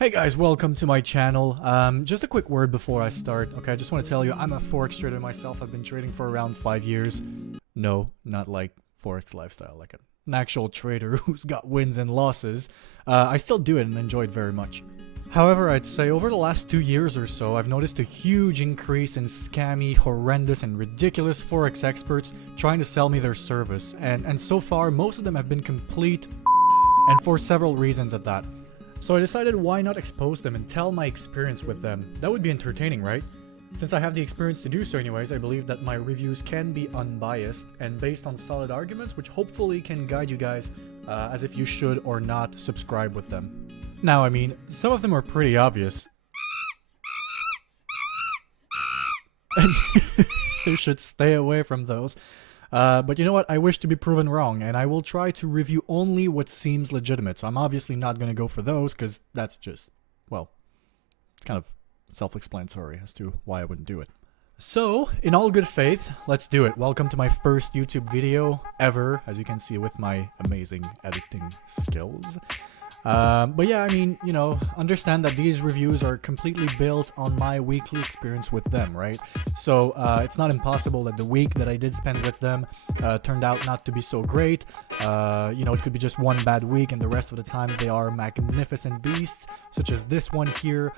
Hey guys, welcome to my channel. Just a quick word before I start. Okay, I just want to tell you I'm a Forex trader myself. I've been trading for around 5 years. No, not like Forex lifestyle, like an actual trader who's got wins and losses. I still do it and enjoy it very much. However, I'd say over the last 2 years or so, I've noticed a huge increase in scammy, horrendous, and ridiculous Forex experts trying to sell me their service. And so far, most of them have been complete and for several reasons at that. So I decided why not expose them and tell my experience with them. That would be entertaining, right? Since I have the experience to do so anyways, I believe that my reviews can be unbiased and based on solid arguments which hopefully can guide you guys as if you should or not subscribe with them. Now, I mean, some of them are pretty obvious. And you should stay away from those. But you know what? I wish to be proven wrong, and I will try to review only what seems legitimate. So I'm obviously not going to go for those, because that's just, well, it's kind of self-explanatory as to why I wouldn't do it. So, in all good faith, let's do it. Welcome to my first YouTube video ever, as you can see with my amazing editing skills. But yeah, I mean, you know, understand that these reviews are completely built on my weekly experience with them, right? So it's not impossible that the week that I did spend with them turned out not to be so great. You know, it could be just one bad week and the rest of the time they are magnificent beasts, such as this one here.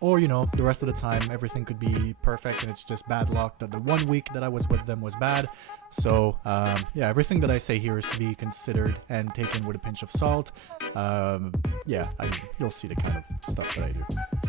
Or, you know, the rest of the time everything could be perfect and it's just bad luck that the 1 week that I was with them was bad. So, yeah, everything that I say here is to be considered and taken with a pinch of salt. Yeah, you'll see the kind of stuff that I do.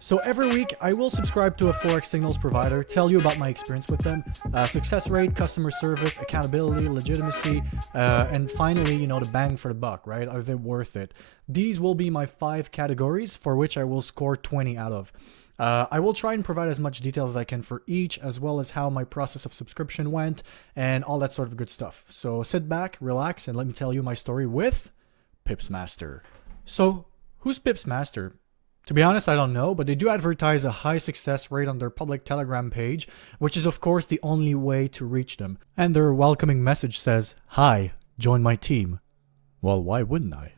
So every week, I will subscribe to a Forex signals provider, tell you about my experience with them, success rate, customer service, accountability, legitimacy, and finally, you know, the bang for the buck, right? Are they worth it? These will be my 5 categories for which I will score 20 out of. I will try and provide as much detail as I can for each, as well as how my process of subscription went, and all that sort of good stuff. So sit back, relax, and let me tell you my story with Pips Master. So, who's Pips Master? To be honest, I don't know, but they do advertise a high success rate on their public Telegram page, which is of course the only way to reach them. And their welcoming message says, "Hi, join my team." Well, why wouldn't I?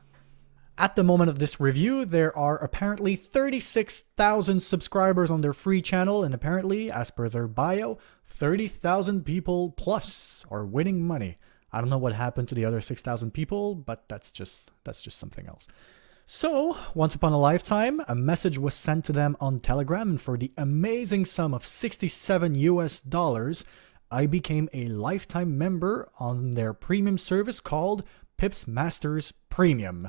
At the moment of this review, there are apparently 36,000 subscribers on their free channel, and apparently, as per their bio, 30,000 people plus are winning money. I don't know what happened to the other 6,000 people, but that's just something else. So, once upon a lifetime, a message was sent to them on Telegram, and for the amazing sum of $67 US, I became a lifetime member on their premium service called Pips Masters Premium.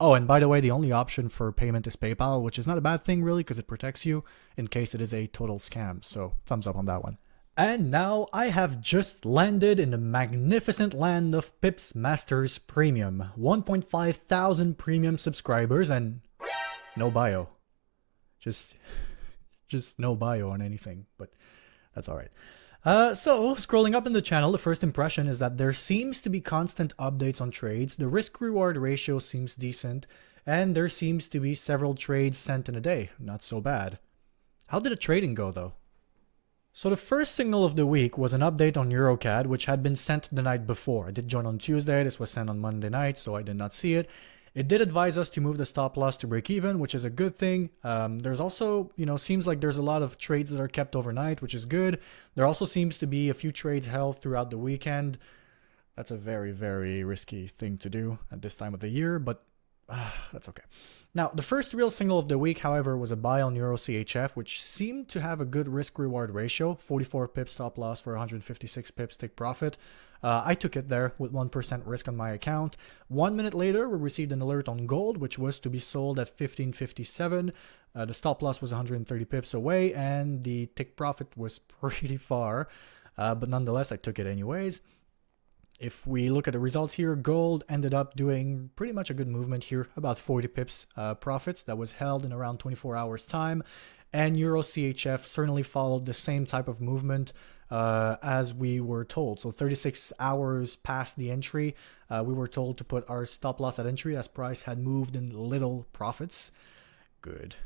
Oh, and by the way, the only option for payment is PayPal, which is not a bad thing really because it protects you in case it is a total scam. So thumbs up on that one. And now I have just landed in the magnificent land of Pips Masters Premium. 1.5 thousand premium subscribers and no bio. Just no bio on anything, but that's all right. So, scrolling up in the channel, the first impression is that there seems to be constant updates on trades, the risk-reward ratio seems decent, and there seems to be several trades sent in a day. Not so bad. How did the trading go, though? So the first signal of the week was an update on EuroCAD, which had been sent the night before. I did join on Tuesday, this was sent on Monday night, so I did not see it. It did advise us to move the stop loss to break even, which is a good thing. There's also, you know, seems like there's a lot of trades that are kept overnight, which is good. There also seems to be a few trades held throughout the weekend. That's a very, very risky thing to do at this time of the year, but that's okay. Now, the first real signal of the week, however, was a buy on Euro CHF, which seemed to have a good risk-reward ratio, 44 pips stop loss for 156 pips take profit. I took it there with 1% risk on my account. 1 minute later, we received an alert on gold, which was to be sold at 15.57. The stop loss was 130 pips away, and the take profit was pretty far. But nonetheless, I took it anyways. If we look at the results here, gold ended up doing pretty much a good movement here, about 40 pips profits that was held in around 24 hours time. And Euro CHF certainly followed the same type of movement as we were told. So 36 hours past the entry, we were told to put our stop loss at entry as price had moved in little profits. Good.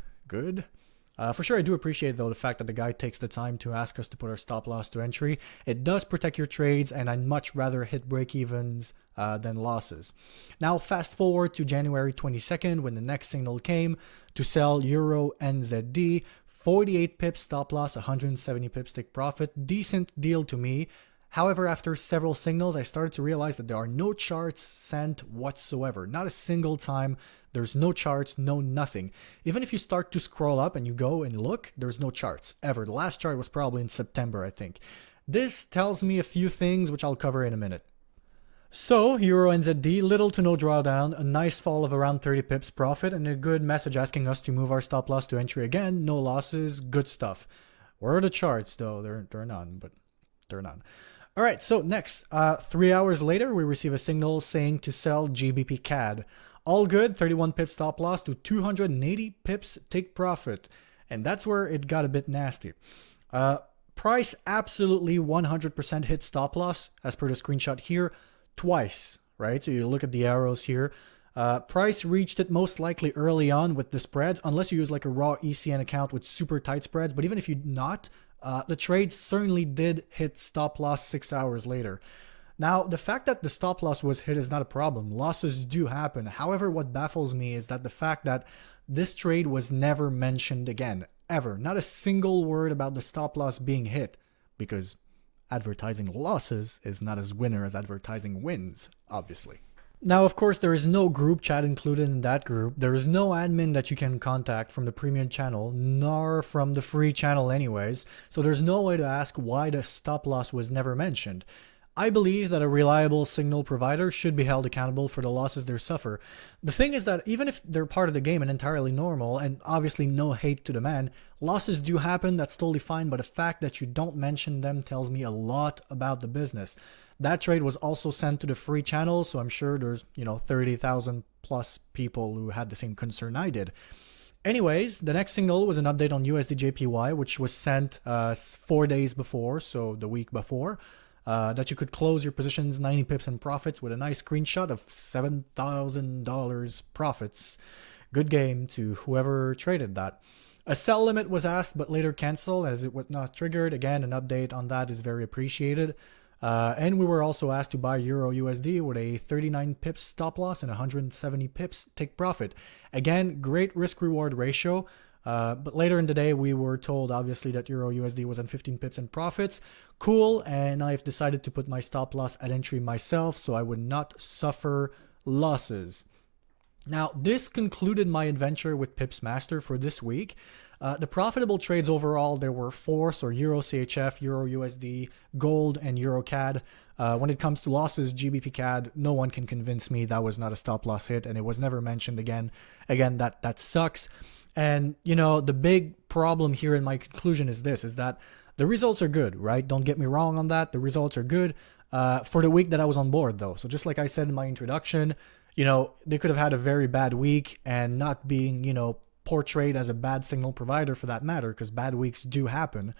For sure, I do appreciate, though, the fact that the guy takes the time to ask us to put our stop loss to entry. It does protect your trades, and I'd much rather hit break-evens than losses. Now, fast forward to January 22nd, when the next signal came to sell Euro NZD. 48 pips stop loss, 170 pips take profit. Decent deal to me. However, after several signals, I started to realize that there are no charts sent whatsoever. Not a single time. There's no charts, no nothing. Even if you start to scroll up and you go and look, there's no charts ever. The last chart was probably in September, I think. This tells me a few things, which I'll cover in a minute. So, Euro NZD, little to no drawdown, a nice fall of around 30 pips profit, and a good message asking us to move our stop loss to entry again. No losses, good stuff. Where are the charts, though? They're none, but they're none. All right, so next, 3 hours later, we receive a signal saying to sell GBP CAD. All good, 31 pips stop loss to 280 pips take profit. And that's where it got a bit nasty. Price absolutely 100% hit stop loss, as per the screenshot here, twice, right? So you look at the arrows here. Price reached it most likely early on with the spreads, unless you use like a raw ECN account with super tight spreads. But even if you not, the trade certainly did hit stop loss 6 hours later. Now, the fact that the stop loss was hit is not a problem. Losses do happen. However, what baffles me is that the fact that this trade was never mentioned again, ever. Not a single word about the stop loss being hit, because advertising losses is not as winner as advertising wins, obviously. Now, of course, there is no group chat included in that group. There is no admin that you can contact from the premium channel, nor from the free channel anyways. So there's no way to ask why the stop loss was never mentioned. I believe that a reliable signal provider should be held accountable for the losses they suffer. The thing is that even if they're part of the game and entirely normal, and obviously no hate to the man, losses do happen, that's totally fine, but the fact that you don't mention them tells me a lot about the business. That trade was also sent to the free channel, so I'm sure there's, 30,000 plus people who had the same concern I did. Anyways, the next signal was an update on USD/JPY, which was sent 4 days before, so the week before. That you could close your positions 90 pips in profits with a nice screenshot of $7,000 profits. Good game to whoever traded that. A sell limit was asked but later canceled as it was not triggered. Again, an update on that is very appreciated. And we were also asked to buy Euro USD with a 39 pips stop loss and 170 pips take profit. Again, great risk reward ratio. But later in the day, we were told, obviously, that Euro USD was on 15 pips in profits. Cool, and I've decided to put my stop loss at entry myself so I would not suffer losses. Now, this concluded my adventure with Pips Master for this week. The profitable trades overall, there were 4, so Euro CHF, Euro USD, Gold, and Euro CAD. When it comes to losses, GBP CAD, no one can convince me that was not a stop loss hit, and it was never mentioned again. Again, that sucks. And, the big problem here in my conclusion is this, is that the results are good, right? Don't get me wrong on that. The results are good for the week that I was on board, though. So just like I said in my introduction, they could have had a very bad week and not being, portrayed as a bad signal provider for that matter, because bad weeks do happen.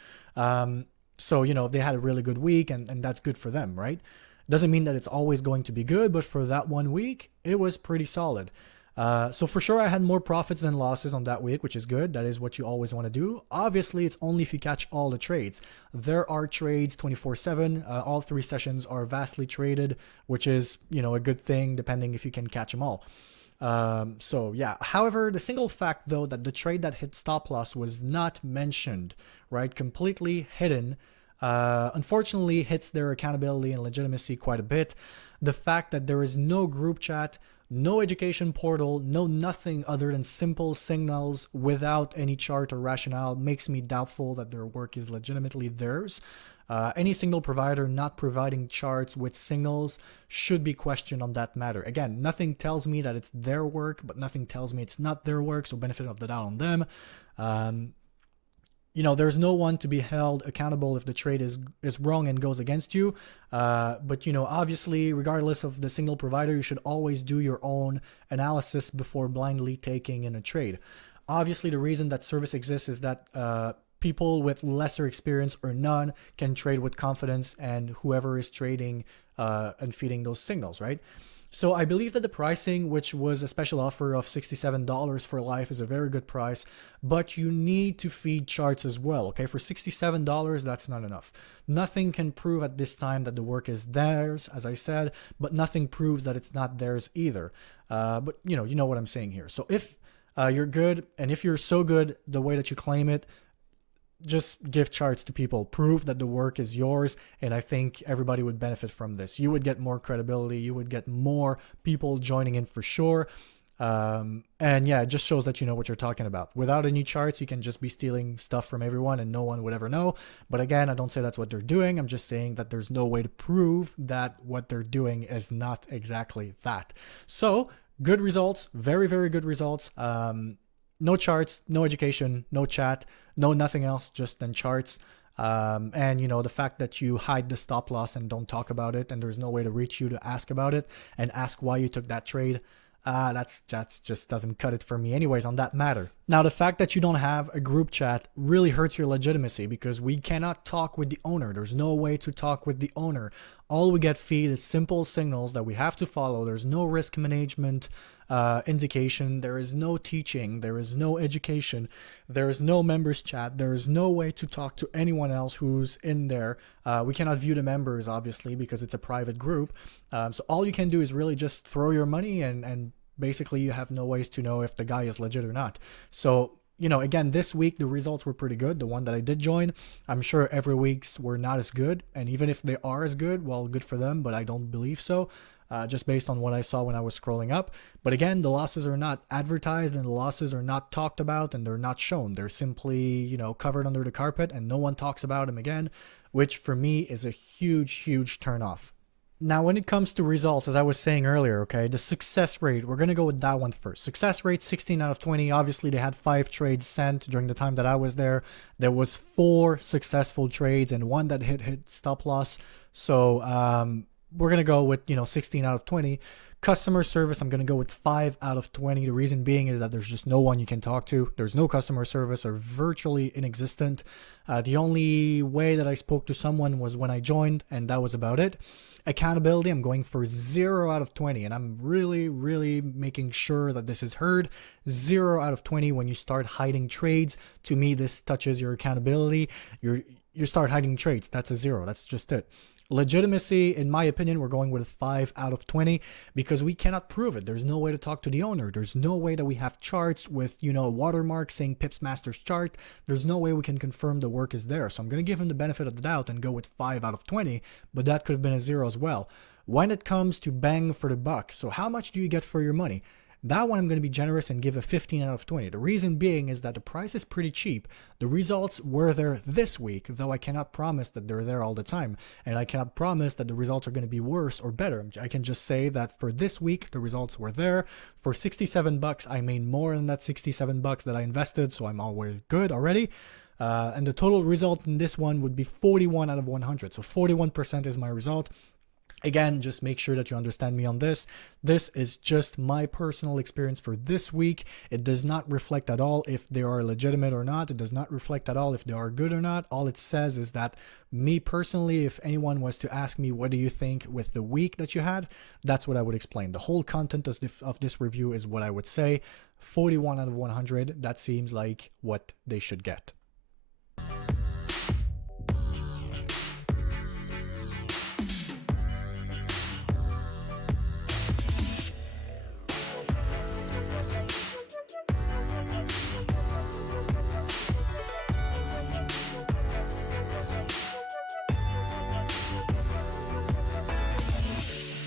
So, they had a really good week and that's good for them, right? Doesn't mean that it's always going to be good, but for that 1 week, it was pretty solid. So for sure, I had more profits than losses on that week, which is good. That is what you always want to do. Obviously, it's only if you catch all the trades. There are trades 24/7. All 3 sessions are vastly traded, which is, a good thing, depending if you can catch them all. So yeah, however, the single fact though that the trade that hit stop loss was not mentioned, right? Completely hidden, unfortunately hits their accountability and legitimacy quite a bit. The fact that there is no group chat, no education portal, no nothing other than simple signals without any chart or rationale makes me doubtful that their work is legitimately theirs. Any signal provider not providing charts with signals should be questioned on that matter. Again, nothing tells me that it's their work, but nothing tells me it's not their work, so benefit of the doubt on them. There's no one to be held accountable if the trade is wrong and goes against you. But, obviously, regardless of the signal provider, you should always do your own analysis before blindly taking in a trade. Obviously, the reason that service exists is that people with lesser experience or none can trade with confidence, and whoever is trading and feeding those signals, right? So I believe that the pricing, which was a special offer of $67 for life, is a very good price, but you need to feed charts as well. Okay, for $67, that's not enough. Nothing can prove at this time that the work is theirs, as I said, but nothing proves that it's not theirs either. But you know what I'm saying here. So if you're good, and if you're so good the way that you claim it, just give charts to people, prove that the work is yours, and I think everybody would benefit from this. You would get more credibility, you would get more people joining in for sure. And yeah, it just shows that you know what you're talking about. Without any charts, you can just be stealing stuff from everyone and no one would ever know. But again, I don't say that's what they're doing. I'm just saying that there's no way to prove that what they're doing is not exactly that. So good results, very, very good results. No charts, no education, no chat, no nothing else, just then charts. And you know, the fact that you hide the stop loss and don't talk about it, and there's no way to reach you to ask about it and ask why you took that trade, that's just doesn't cut it for me anyways on that matter. Now, the fact that you don't have a group chat really hurts your legitimacy because we cannot talk with the owner. There's no way to talk with the owner. All we get feed is simple signals that we have to follow. There's no risk management indication. There is no teaching. There is no education. There is no members chat. There is no way to talk to anyone else who's in there. We cannot view the members, obviously, because it's a private group. So all you can do is really just throw your money and basically you have no ways to know if the guy is legit or not. So, you know, again, this week the results were pretty good. The one that I did join, I'm sure every week's were not as good. And even if they are as good, well, good for them, but I don't believe so. Just based on what I saw when I was scrolling up. But again, the losses are not advertised and the losses are not talked about and they're not shown. They're simply, you know, covered under the carpet and no one talks about them again, which for me is a huge, huge turnoff. Now, when it comes to results, as I was saying earlier, okay, the success rate, we're going to go with that one first. Success rate, 16 out of 20. Obviously, they had 5 trades sent during the time that I was there. There was 4 successful trades and 1 that hit stop loss. So we're going to go with, 16 out of 20. Customer service, I'm going to go with 5 out of 20. The reason being is that there's just no one you can talk to. There's no customer service or virtually inexistent. The only way that I spoke to someone was when I joined, and that was about it. Accountability, I'm going for 0 out of 20, and I'm really, really making sure that this is heard. 0 out of 20 when you start hiding trades. To me, this touches your accountability. You start hiding trades. That's a 0. That's just it. Legitimacy, in my opinion, we're going with a 5 out of 20 because we cannot prove it. There's no way to talk to the owner. There's no way that we have charts with, a watermark saying Pips Masters chart. There's no way we can confirm the work is there. So I'm going to give him the benefit of the doubt and go with 5 out of 20, but that could have been a 0 as well. When it comes to bang for the buck, so how much do you get for your money? That one I'm going to be generous and give a 15 out of 20. The reason being is that the price is pretty cheap. The results were there this week, though I cannot promise that they're there all the time. And I cannot promise that the results are going to be worse or better. I can just say that for this week, the results were there. For 67 bucks, I made more than that 67 bucks that I invested, so I'm always good already. And the total result in this one would be 41 out of 100. So 41% is my result. Again, just make sure that you understand me on this. This is just my personal experience for this week. It does not reflect at all if they are legitimate or not. It does not reflect at all if they are good or not. All it says is that me personally, if anyone was to ask me, what do you think with the week that you had? That's what I would explain. The whole content of this review is what I would say. 41 out of 100, that seems like what they should get.